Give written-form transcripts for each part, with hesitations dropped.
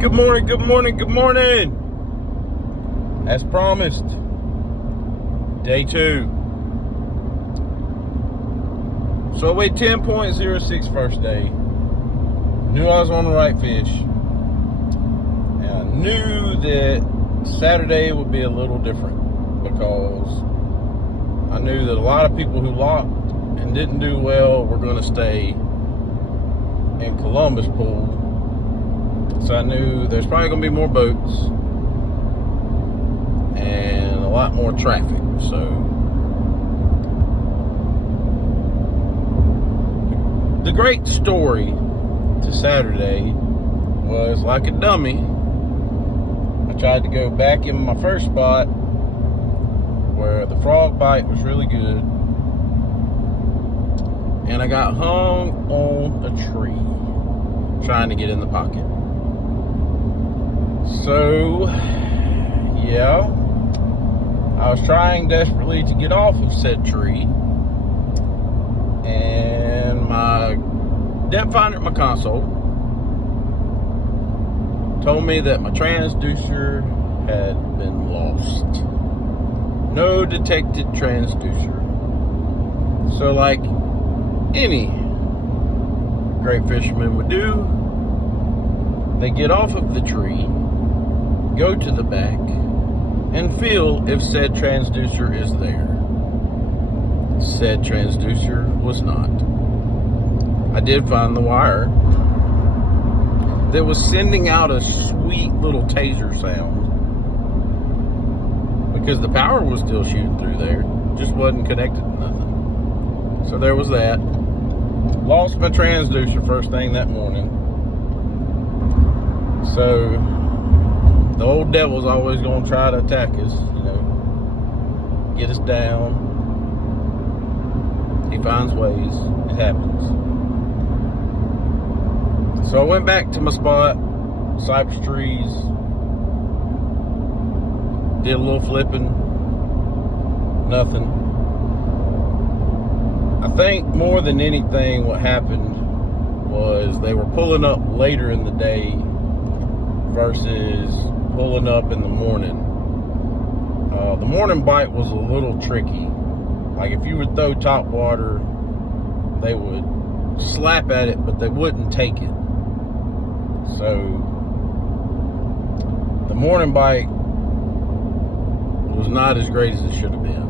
Good morning, good morning, good morning. As promised, day 2. So I weighed 10.06 first day. Knew I was on the right fish. And I knew that Saturday would be a little different because I knew that a lot of people who locked and didn't do well were going to stay in Columbus Pool. So I knew there's probably going to be more boats and a lot more traffic. So the great story to Saturday was, like a dummy, I tried to go back in my first spot where the frog bite was really good, and I got hung on a tree trying to get in the pocket. So, yeah, I was trying desperately to get off of said tree, and my depth finder at my console told me that my transducer had been lost. No detected transducer. So, like any great fisherman would do, they get off of the tree, go to the back, and feel if said transducer is there. Said transducer was not. I did find the wire that was sending out a sweet little taser sound because the power was still shooting through there, just wasn't connected to nothing. So there was that. Lost my transducer first thing that morning. So the old devil's always going to try to attack us, get us down. He finds ways. It happens. So I went back to my spot, cypress trees, did a little flipping, nothing. I think more than anything what happened was they were pulling up later in the day versus pulling up in the morning. The morning bite was a little tricky. Like if you would throw top water, they would slap at it, but they wouldn't take it. So the morning bite was not as great as it should have been.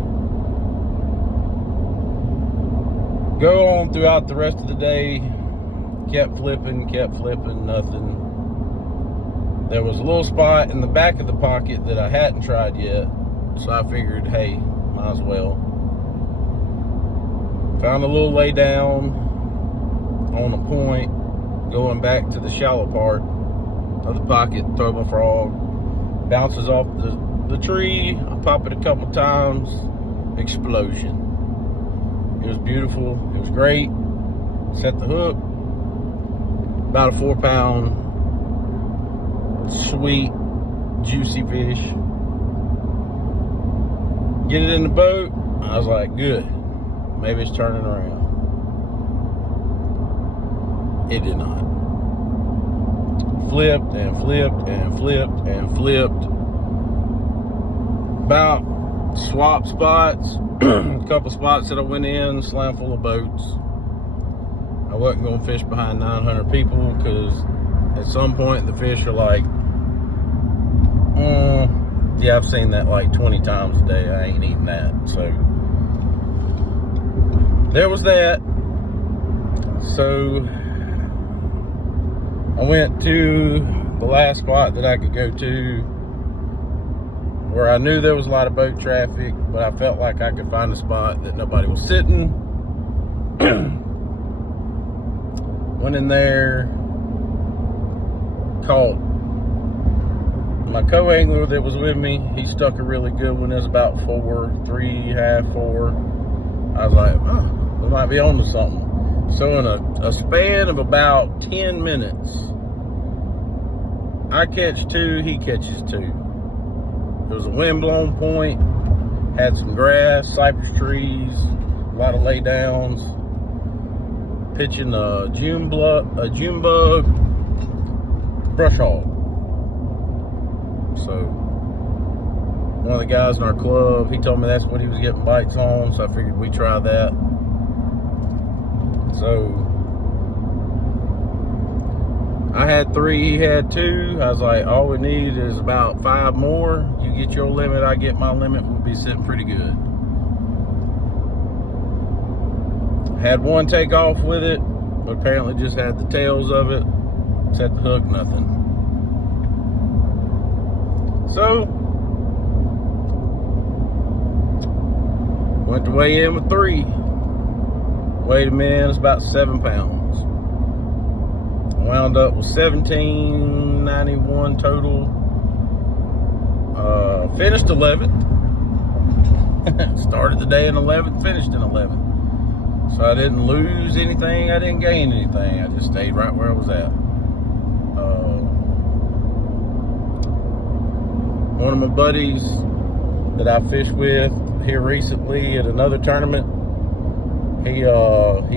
Go on throughout the rest of the day, kept flipping, nothing. There was a little spot in the back of the pocket that I hadn't tried yet, so I figured, hey, might as well. Found a little lay down on a point, going back to the shallow part of the pocket, throw my frog, bounces off the tree, I pop it a couple times, explosion. It was beautiful, it was great. Set the hook, about a 4-pound, sweet, juicy fish. Get it in the boat, I was like, good, maybe it's turning around. It did not. Flipped and flipped and flipped and flipped. About swap spots, a couple spots that I went in, slam full of boats. I wasn't going to fish behind 900 people because at some point the fish are like, yeah, I've seen that like 20 times a day. I ain't eating that. So there was that. So I went to the last spot that I could go to where I knew there was a lot of boat traffic, but I felt like I could find a spot that nobody was sitting. Went in there, caught my co-angler that was with me. He stuck a really good one. It was about 3.5, 4. I was like, oh, we might be on to something. So in a span of about 10 minutes, I catch 2, he catches 2. There was a wind-blown point, had some grass, cypress trees, a lot of lay downs, pitching a June bug brush hog. So one of the guys in our club, he told me that's what he was getting bites on, so I figured we try that. So I had 3, he had 2. I was like, all we need is about 5 more. You get your limit, I get my limit. We'll be sitting pretty good. Had 1 take off with it, but apparently just had the tails of it. Set the hook, nothing. So went to weigh in with 3. Weighed him in, it's about 7 pounds. Wound up with 1791 total. Finished 11th. Started the day in 11th, finished in 11th. So I didn't lose anything, I didn't gain anything. I just stayed right where I was at. One of my buddies that I fished with here recently at another tournament, he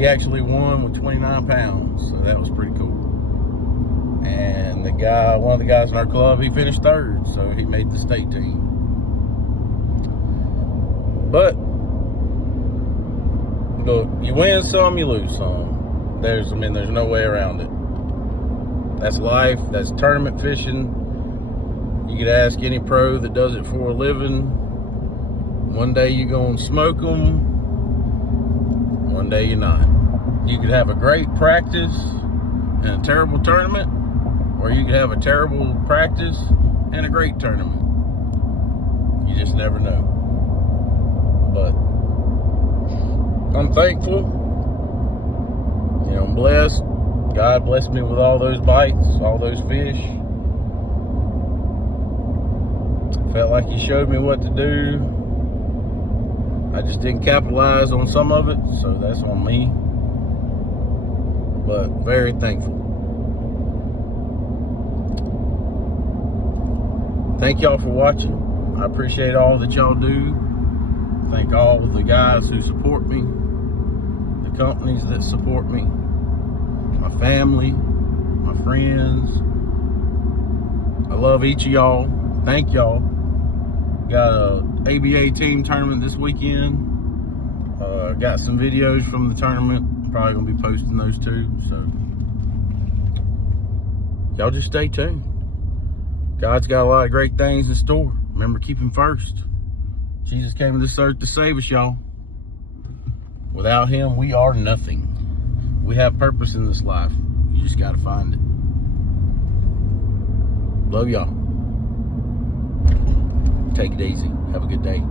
actually won with 29 pounds, so that was pretty cool. And one of the guys in our club, he finished 3rd, so he made the state team. But look, you win some, you lose some. There's no way around it. That's life. That's tournament fishing. You could ask any pro that does it for a living. One day you're gonna smoke them. One day you're not. You could have a great practice and a terrible tournament, or you could have a terrible practice and a great tournament. You just never know. But I'm thankful. You know, I'm blessed. God blessed me with all those bites, all those fish. Felt like He showed me what to do. I just didn't capitalize on some of it, so that's on me. But very thankful. Thank y'all for watching. I appreciate all that y'all do. Thank all of the guys who support me, the companies that support me, my family, my friends. I love each of y'all. Thank y'all. Got a ABA team tournament this weekend. Got some videos from the tournament. Probably gonna be posting those too. So y'all just stay tuned. God's got a lot of great things in store. Remember, keep Him first. Jesus came to this earth to save us, y'all. Without Him, we are nothing. We have purpose in this life. You just gotta find it. Love y'all. Take it easy. Have a good day.